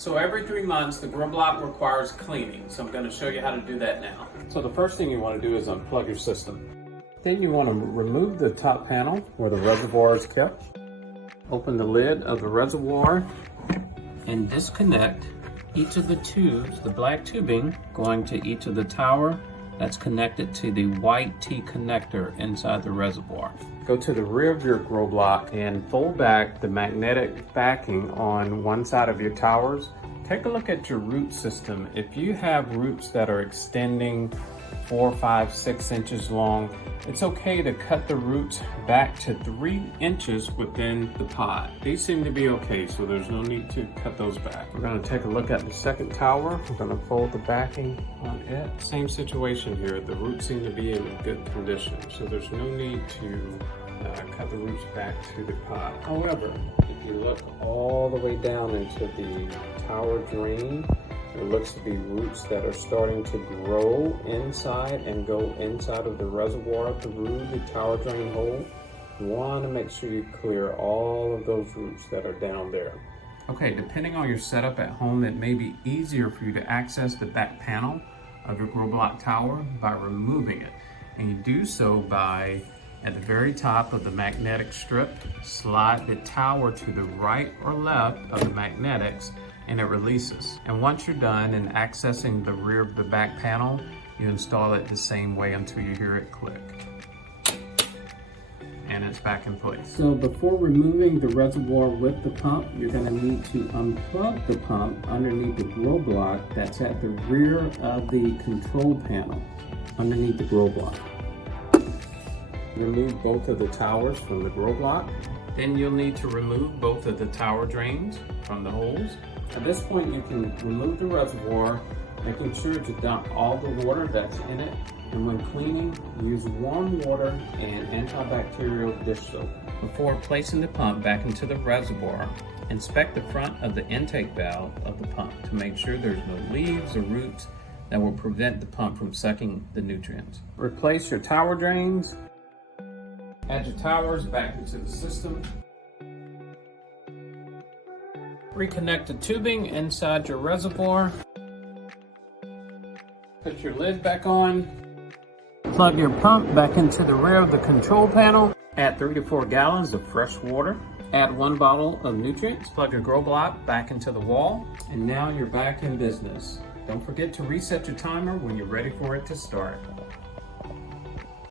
So every 3 months, the GrowBlock requires cleaning. So I'm going to show you how to do that now. So the first thing you want to do is unplug your system. Then you want to remove the top panel where the reservoir is kept. Open the lid of the reservoir and disconnect each of the tubes, the black tubing, going to each of the tower that's connected to the white T connector inside the reservoir. Go to the rear of your GrowBlock and fold back the magnetic backing on one side of your towers. Take a look at your root system. If you have roots that are extending 4, 5, 6 inches long, it's okay to cut the roots back to 3 inches within the pot. These seem to be okay, so there's no need to cut those back. We're going to take a look at the second tower. We're going to fold the backing on it. Same situation here. The roots seem to be in good condition, so there's no need to cut the roots back to the pot. However, if you look all the way down into the tower drain, there looks to be roots that are starting to grow inside and go inside of the reservoir through the tower drain hole. You want to make sure you clear all of those roots that are down there. Okay, depending on your setup at home, it may be easier for you to access the back panel of your GrowBlock tower by removing it. And you do so by, at the very top of the magnetic strip, slide the tower to the right or left of the magnetics and it releases. And once you're done in accessing the rear of the back panel, you install it the same way until you hear it click. And it's back in place. So before removing the reservoir with the pump, you're going to need to unplug the pump underneath the GrowBlock that's at the rear of the control panel, underneath the GrowBlock. Remove both of the towers from the GrowBlock. Then you'll need to remove both of the tower drains from the holes. At this point, you can remove the reservoir, making sure to dump all the water that's in it. And when cleaning, use warm water and antibacterial dish soap. Before placing the pump back into the reservoir, inspect the front of the intake valve of the pump to make sure there's no leaves or roots that will prevent the pump from sucking the nutrients. Replace your tower drains. Add your towers back into the system. Reconnect the tubing inside your reservoir. Put your lid back on. Plug your pump back into the rear of the control panel. Add 3 to 4 gallons of fresh water. Add 1 bottle of nutrients. Plug your GrowBlock back into the wall. And now you're back in business. Don't forget to reset your timer when you're ready for it to start.